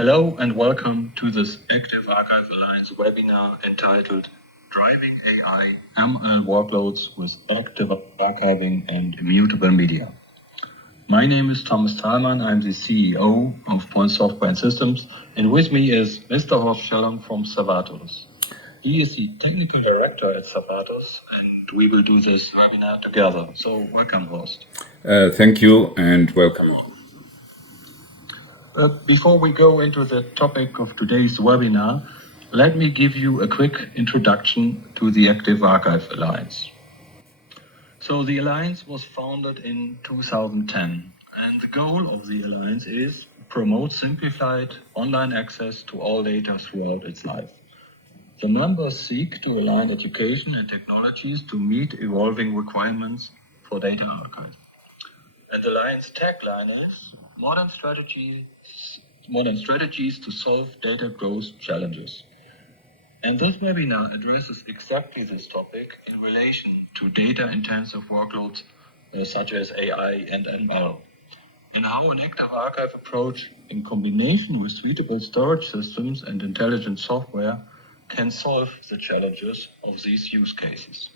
Hello and welcome to this Active Archive Alliance webinar entitled Driving AI ML Workloads with Active Archiving and Immutable Media. My name is Thalmann. I'm the CEO of Point Software and Systems, and with me is Mr. Horst Schellong from Savartus. He is the technical director at Savartus, and we will do this webinar together. So welcome, Horst. Thank you and welcome all. Before we go into the topic of today's webinar, let me give you a quick introduction to the Active Archive Alliance. So the Alliance was founded in 2010, and the goal of the Alliance is to promote simplified online access to all data throughout its life. The members seek to align education and technologies to meet evolving requirements for data archive. And the Alliance tagline is modern strategies to solve data growth challenges. And this webinar addresses exactly this topic in relation to data-intensive workloads such as AI and ML, and how an active archive approach in combination with suitable storage systems and intelligent software can solve the challenges of these use cases.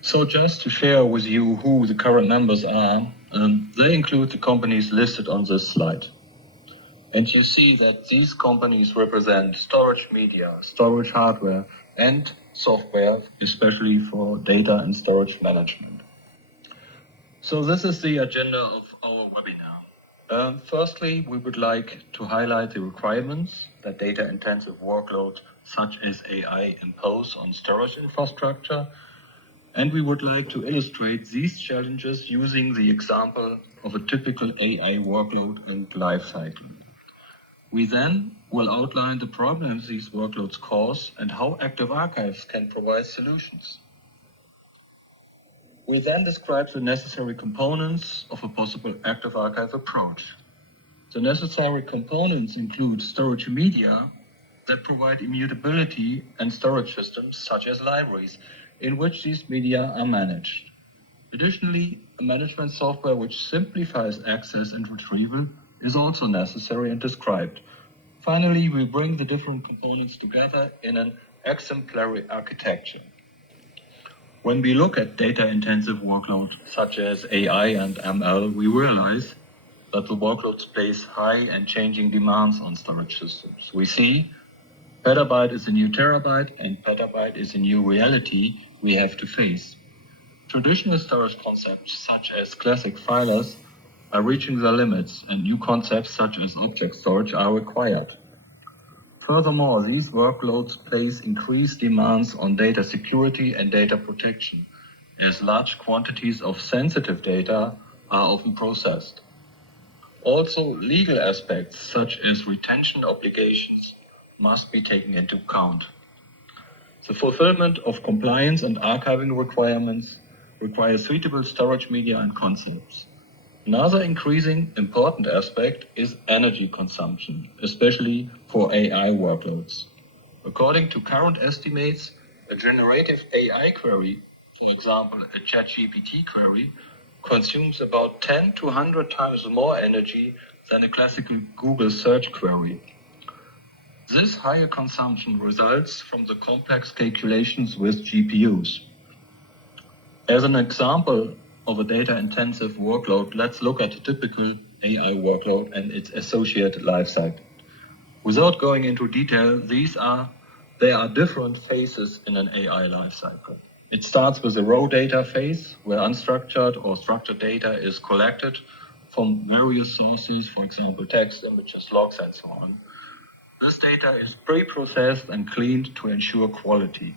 So just to share with you who the current members are, they include the companies listed on this slide. And you see that these companies represent storage media, storage hardware, and software, especially for data and storage management. So this is the agenda of our webinar. Firstly, we would like to highlight the requirements that data-intensive workloads such as AI impose on storage infrastructure. And we would like to illustrate these challenges using the example of a typical AI workload and lifecycle. We then will outline the problems these workloads cause and how active archives can provide solutions. We then describe the necessary components of a possible active archive approach. The necessary components include storage media that provide immutability and storage systems such as libraries, in which these media are managed. Additionally, a management software which simplifies access and retrieval is also necessary and described. Finally, we bring the different components together in an exemplary architecture. When we look at data-intensive workloads such as AI and ML, we realize that the workloads place high and changing demands on storage systems. We see petabyte is a new terabyte, and petabyte is a new reality we have to face. Traditional storage concepts, such as classic filers, are reaching their limits, and new concepts, such as object storage, are required. Furthermore, these workloads place increased demands on data security and data protection, as large quantities of sensitive data are often processed. Also, legal aspects, such as retention obligations, must be taken into account. The fulfillment of compliance and archiving requirements requires suitable storage media and concepts. Another increasing important aspect is energy consumption, especially for AI workloads. According to current estimates, a generative AI query, for example a ChatGPT query, consumes about 10 to 100 times more energy than a classical Google search query. This higher consumption results from the complex calculations with GPUs. As an example of a data-intensive workload, let's look at a typical AI workload and its associated lifecycle. Without going into detail, there are different phases in an AI lifecycle. It starts with the raw data phase, where unstructured or structured data is collected from various sources, for example, text, images, logs, and so on. This data is pre-processed and cleaned to ensure quality.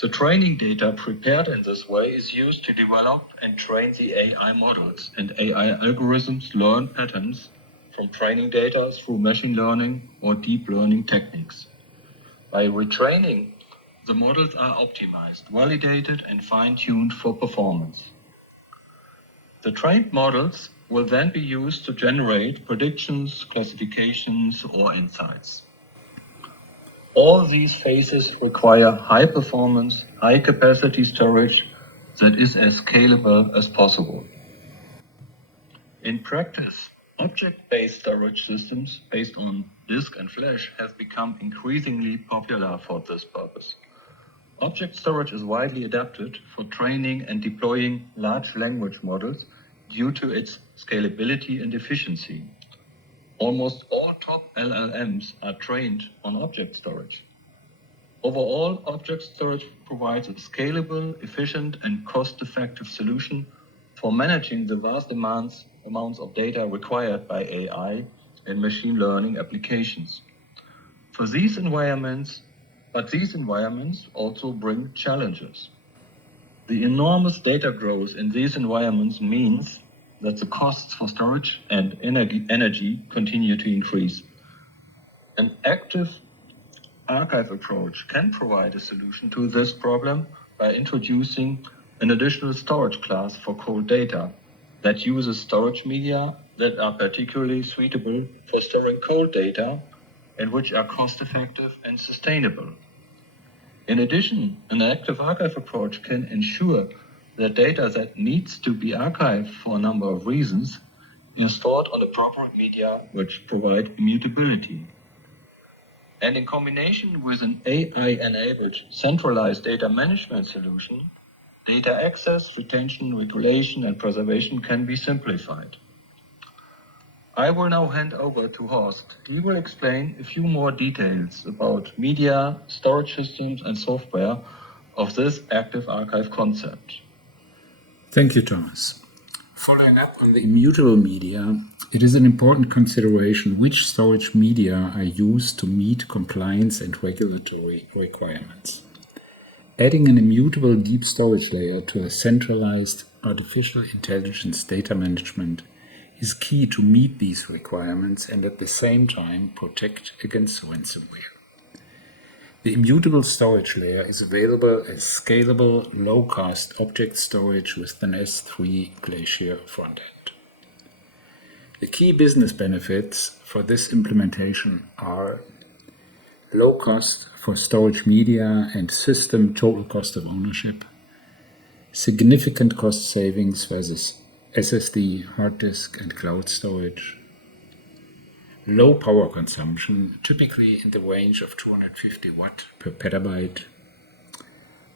The training data prepared in this way is used to develop and train the AI models, and AI algorithms learn patterns from training data through machine learning or deep learning techniques. By retraining, the models are optimized, validated, and fine-tuned for performance. The trained models will then be used to generate predictions, classifications, or insights. All these phases require high performance, high capacity storage that is as scalable as possible. In practice, Object-based storage systems based on disk and flash have become increasingly popular for this purpose. Object storage is widely adapted for training and deploying large language models due to its scalability and efficiency. Almost all top LLMs are trained on object storage. Overall, object storage provides a scalable, efficient, and cost-effective solution for managing the vast amounts of data required by AI and machine learning applications. These environments also bring challenges. The enormous data growth in these environments means that the costs for storage and energy continue to increase. An active archive approach can provide a solution to this problem by introducing an additional storage class for cold data that uses storage media that are particularly suitable for storing cold data and which are cost-effective and sustainable. In addition, an active archive approach can ensure that data that needs to be archived for a number of reasons is stored on appropriate media which provide immutability. And in combination with an AI-enabled centralized data management solution, data access, retention, regulation, and preservation can be simplified. I will now hand over to Horst. He will explain a few more details about media, storage systems, and software of this active archive concept. Thank you, Thomas. Following up on the immutable media, it is an important consideration which storage media are used to meet compliance and regulatory requirements. Adding an immutable deep storage layer to a centralized artificial intelligence data management is key to meet these requirements and at the same time protect against ransomware. The immutable storage layer is available as scalable, low-cost object storage with an S3 Glacier frontend. The key business benefits for this implementation are low cost for storage media and system total cost of ownership, significant cost savings versus SSD, hard disk, and cloud storage, low power consumption, typically in the range of 250 watt per petabyte,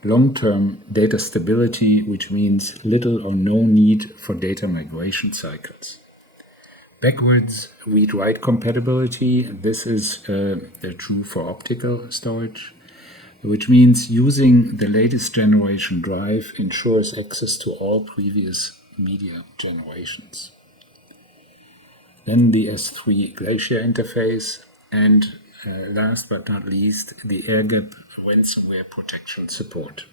long-term data stability, which means little or no need for data migration cycles. Backwards read-write compatibility, this is true for optical storage, which means using the latest generation drive ensures access to all previous media generations. Then the S3 Glacier interface, and last but not least, the air-gap ransomware protection support.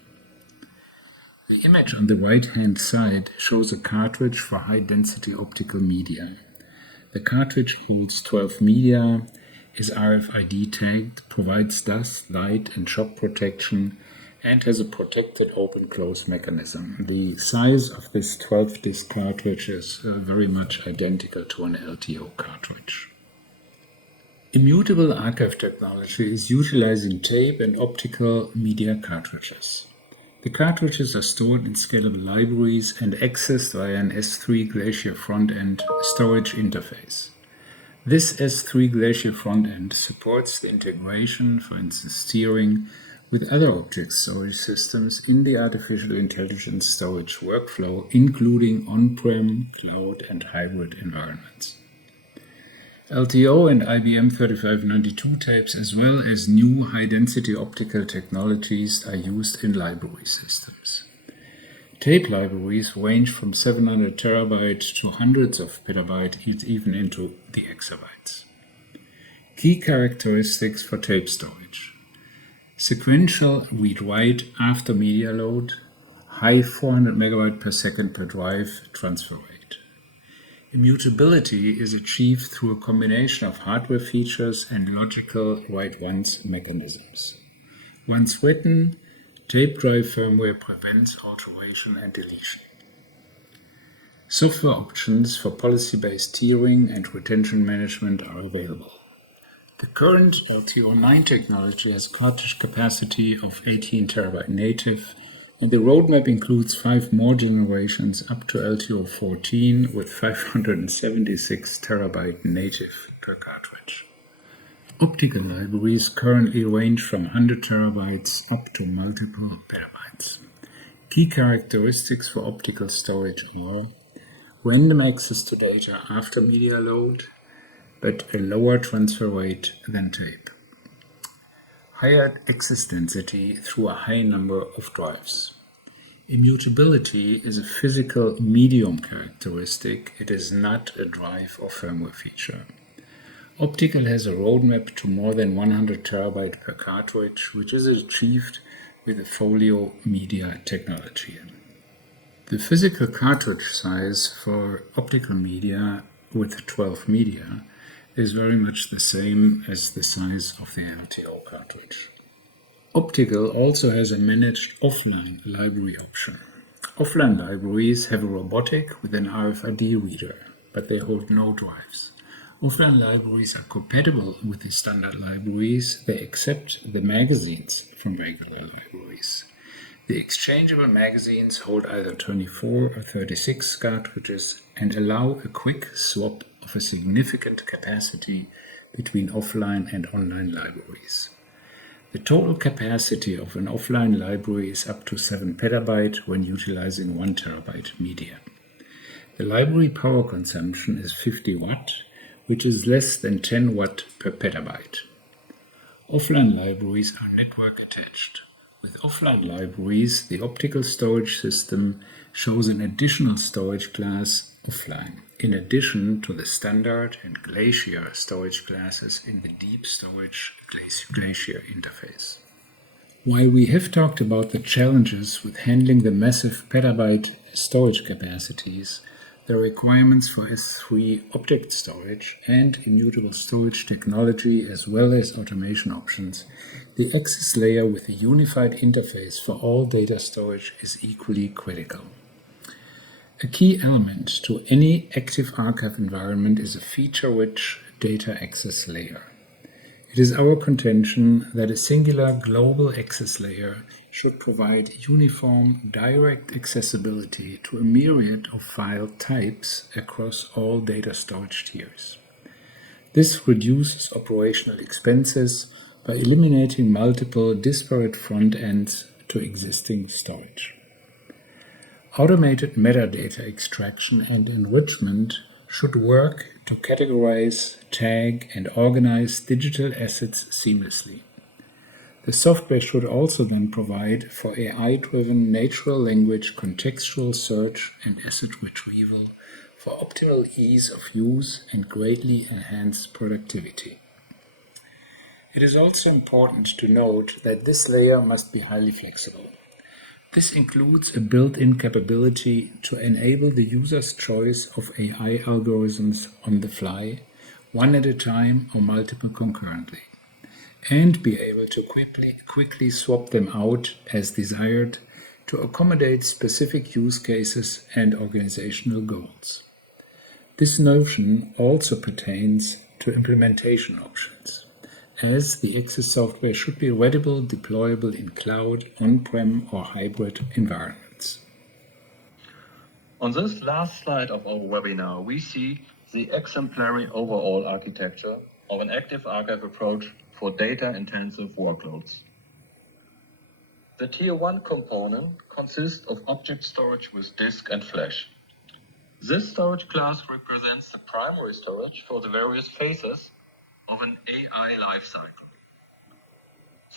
The image on the right-hand side shows a cartridge for high-density optical media. The cartridge holds 12 media, is RFID tagged, provides dust, light, and shock protection, and has a protected open-close mechanism. The size of this 12-disc cartridge is very much identical to an LTO cartridge. Immutable archive technology is utilizing tape and optical media cartridges. The cartridges are stored in scalable libraries and accessed via an S3 Glacier front-end storage interface. This S3 Glacier front-end supports the integration, for instance steering, with other object storage systems in the artificial intelligence storage workflow, including on-prem, cloud, and hybrid environments. LTO and IBM 3592 tapes, as well as new high-density optical technologies, are used in library systems. Tape libraries range from 700 terabytes to hundreds of petabytes, even into the exabytes. Key characteristics for tape storage: sequential read-write after media load, high 400 megabyte per second per drive transfer rate. Immutability is achieved through a combination of hardware features and logical write-once mechanisms. Once written, tape drive firmware prevents alteration and deletion. Software options for policy-based tiering and retention management are available. The current LTO9 technology has cartridge capacity of 18 terabyte native And the roadmap includes 5 more generations up to LTO14 with 576 terabyte native per cartridge. Optical libraries currently range from 100 terabytes up to multiple petabytes. Key characteristics for optical storage are random access to data after media load, but a lower transfer rate than tape. Higher access density through a high number of drives. Immutability is a physical medium characteristic. It is not a drive or firmware feature. Optical has a roadmap to more than 100 terabyte per cartridge, which is achieved with the folio media technology. The physical cartridge size for optical media with 12 media is very much the same as the size of the LTO cartridge. Optical also has a managed offline library option. Offline libraries have a robotic with an RFID reader, but they hold no drives. Offline libraries are compatible with the standard libraries. They accept the magazines from regular libraries. The exchangeable magazines hold either 24 or 36 cartridges and allow a quick swap of a significant capacity between offline and online libraries. The total capacity of an offline library is up to 7 petabyte when utilizing 1 terabyte media. The library power consumption is 50 watt, which is less than 10 watt per petabyte. Offline libraries are network attached. With offline libraries, the optical storage system shows an additional storage class offline, in addition to the standard and glacier storage classes in the deep storage glacier interface. While we have talked about the challenges with handling the massive petabyte storage capacities, the requirements for S3 object storage and immutable storage technology as well as automation options, the access layer with a unified interface for all data storage is equally critical. A key element to any active archive environment is a feature-rich data access layer. It is our contention that a singular global access layer should provide uniform, direct accessibility to a myriad of file types across all data storage tiers. This reduces operational expenses by eliminating multiple disparate front ends to existing storage. Automated metadata extraction and enrichment should work to categorize, tag, and organize digital assets seamlessly. The software should also then provide for AI-driven natural language contextual search and asset retrieval for optimal ease of use and greatly enhanced productivity. It is also important to note that this layer must be highly flexible. This includes a built-in capability to enable the user's choice of AI algorithms on the fly, one at a time or multiple concurrently, and be able to quickly swap them out as desired to accommodate specific use cases and organizational goals. This notion also pertains to implementation options, as the access software should be readily deployable in cloud, on-prem, or hybrid environments. On this last slide of our webinar, we see the exemplary overall architecture of an active archive approach for data-intensive workloads. The Tier 1 component consists of object storage with disk and flash. This storage class represents the primary storage for the various phases of an AI lifecycle.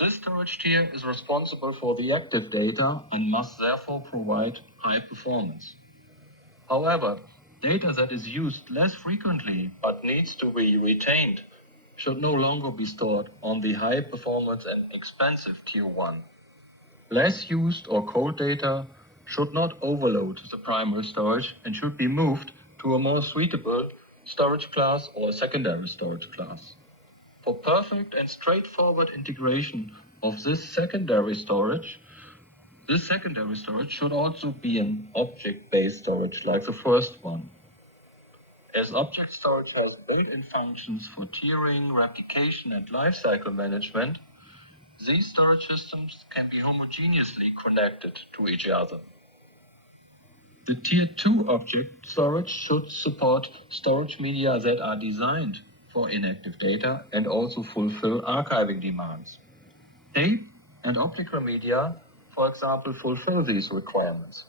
This storage tier is responsible for the active data and must therefore provide high performance. However, data that is used less frequently but needs to be retained should no longer be stored on the high performance and expensive Tier 1. Less used or cold data should not overload the primary storage and should be moved to a more suitable storage class or secondary storage class. For perfect and straightforward integration of this secondary storage should also be an object-based storage like the first one. As object storage has built-in functions for tiering, replication, and lifecycle management, These storage systems can be homogeneously connected to each other. The Tier 2 object storage should support storage media that are designed for inactive data and also fulfill archiving demands. Tape and optical media, for example, fulfill these requirements.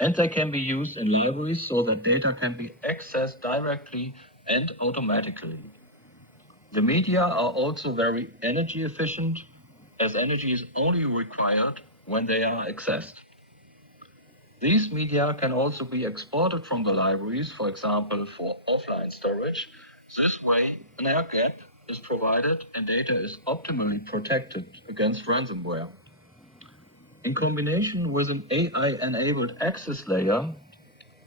And they can be used in libraries so that data can be accessed directly and automatically. The media are also very energy efficient, as energy is only required when they are accessed. These media can also be exported from the libraries, for example, for offline storage. This way, an air gap is provided and data is optimally protected against ransomware. In combination with an AI-enabled access layer,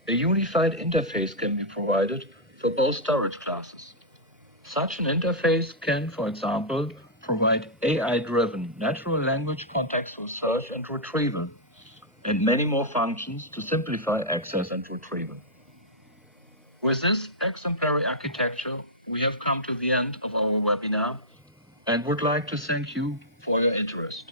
a unified interface can be provided for both storage classes. Such an interface can, for example, provide AI-driven natural language contextual search and retrieval, and many more functions to simplify access and retrieval. With this exemplary architecture, we have come to the end of our webinar and would like to thank you for your interest.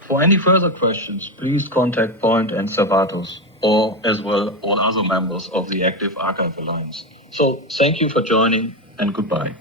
For any further questions, please contact Point and Savartus, or as well all other members of the Active Archive Alliance. So thank you for joining and goodbye.